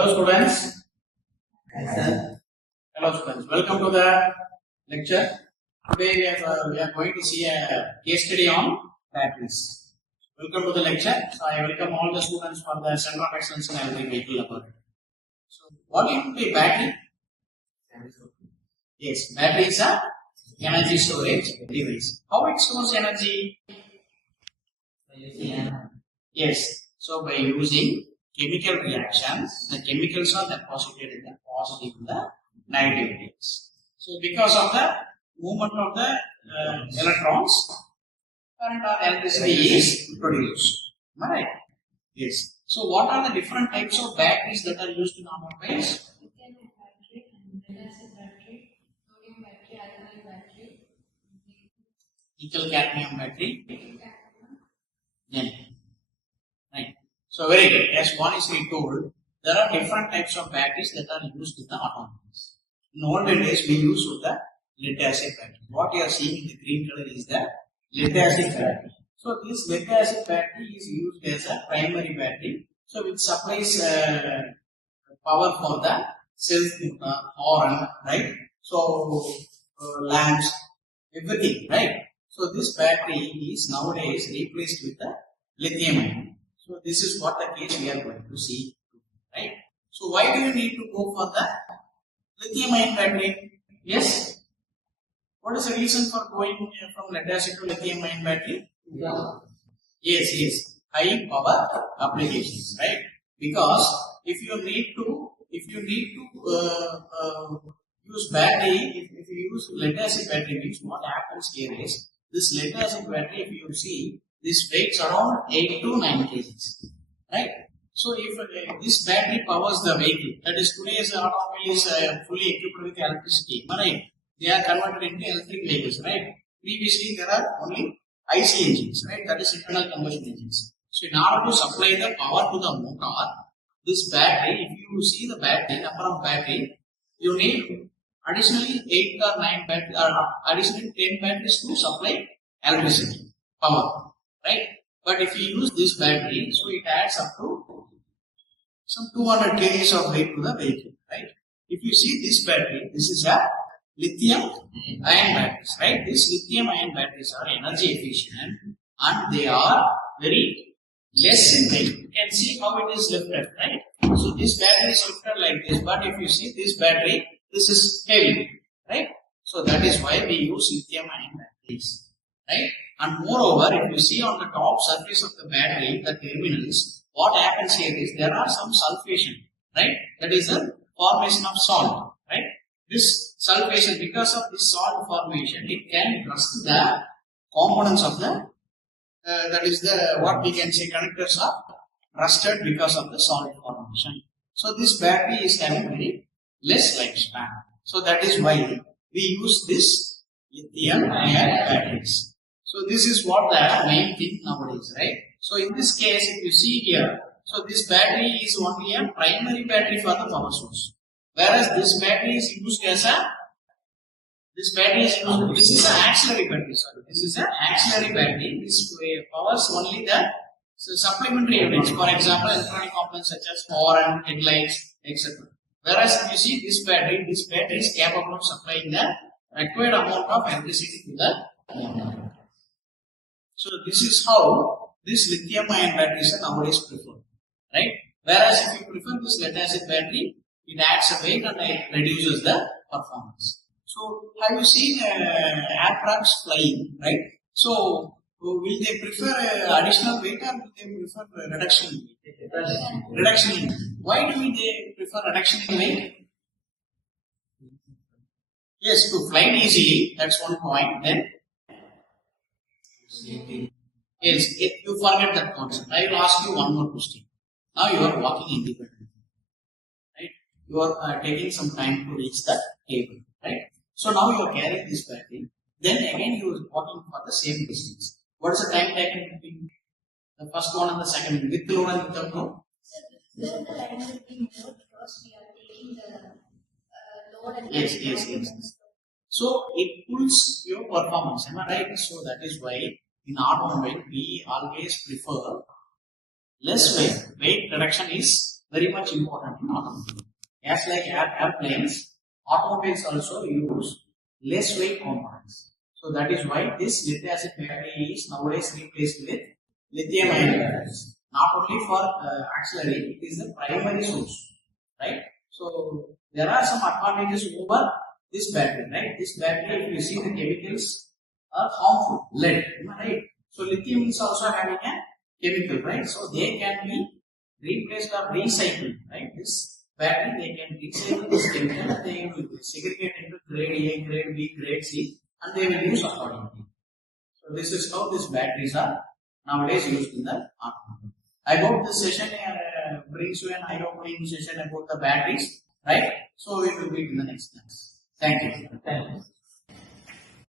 Hello students. Yes, sir. Hello students. Welcome to the lecture. Today we are going to see a case study on batteries. Welcome to the lecture. So I welcome all the students for the Center of Excellence in Electric Vehicle Laboratory. So what is the battery? Yes, battery is a energy storage device. How it stores energy? Yes. So by using chemical reactions, the chemicals are deposited in the positive and the negative states. So because of the movement of the electrons, current or electricity is produced. Am I right? Yes. So what are the different types of batteries that are used in automobiles? Lithium-Ion battery and lead-acid battery, sodium battery, alkaline battery, Nickel cadmium battery. cadmium. Then, right. So very good. As one is told, there are different types of batteries that are used in the automobiles. In olden days, we used the lead-acid battery. What you are seeing in the green color is the lead-acid battery. So this lead-acid battery is used as a primary battery. So it supplies power for the self horn, right? So lamps, everything, right? So this battery is nowadays replaced with the lithium-ion. So this is what the case we are going to see, right? So why do you need to go for the lithium-ion battery? Yes. What is the reason for going from lead-acid to lithium-ion battery? Yes. High power applications, right? Because if you need to use battery, if you use lead-acid battery, means what happens here is this lead-acid battery, if you see, this weighs around 8 to 9 kgs, right? So if this battery powers the vehicle, that is today's automobile is fully equipped with electricity, right? They are converted into electric vehicles, right? Previously there are only IC engines, right? That is internal combustion engines. So in order to supply the power to the motor, this battery, if you see the battery, number of battery, you need additionally 8 or 9 batteries, or additionally 10 batteries to supply electricity, power. Right? But if you use this battery, so it adds up to some 200 kgs of weight to the vehicle, right? If you see this battery, this is a lithium-ion batteries, right? These lithium-ion batteries are energy efficient and they are very less in weight. You can see how it is lifted, right? So this battery is lifted like this, but if you see this battery, this is heavy, right? So that is why we use lithium-ion batteries, right? And moreover, if you see on the top surface of the battery, the terminals, what happens here is there are some sulfation, right? That is the formation of salt, right? This sulfation, because of this salt formation, it can rust the components of the, that is the, what we can say, connectors are rusted because of the salt formation. So this battery is having very less lifespan. So that is why we use this lithium-ion batteries. So this is what the main thing nowadays, right? So in this case, if you see here, so this battery is only a primary battery for the power source. Whereas this battery is used as a, this is an auxiliary battery, sorry. This is an auxiliary battery. This powers only the supplementary units. For example, electronic components such as horn, headlights, etc. Whereas if you see this battery is capable of supplying the required amount of electricity to the motor. So this is how these lithium-ion batteries are nowadays preferred, right? Whereas if you prefer this lead-acid battery, it adds a weight and it reduces the performance. So have you seen aircrafts flying, right? So will they prefer additional weight or will they prefer reduction in weight? Reduction in weight. Why do they prefer reduction in weight? Yes, to fly easily, that's one point. Then yes, you forget that concept. I will ask you one more question. Now you are walking independently, right? You are taking some time to reach the table, right? So now you are carrying this battery. Then again you are walking for the same distance. What is the time taken between the first one and the second one? With load and without load? Then the time will be more because we are taking the load and Yes. So it pulls your performance, am I right? So that is why in automobile we always prefer less weight. Weight reduction is very much important in automobile. As like airplanes, automobiles also use less weight components. So that is why this lead-acid battery is nowadays replaced with lithium-ion batteries. Not only for auxiliary, it is the primary source, right? So there are some advantages over this battery, right? This battery, if you see the chemicals are harmful, lead, right? So lithium is also having a chemical, right? So they can be replaced or recycled, right? This battery, they can recycle this chemical and they will segregate into grade A, grade B, grade C, and they will use accordingly. So this is how these batteries are nowadays used in the automobile. I hope this session brings you an eye-opening session about the batteries, right? So we will meet in the next class. Thank you. Thank you.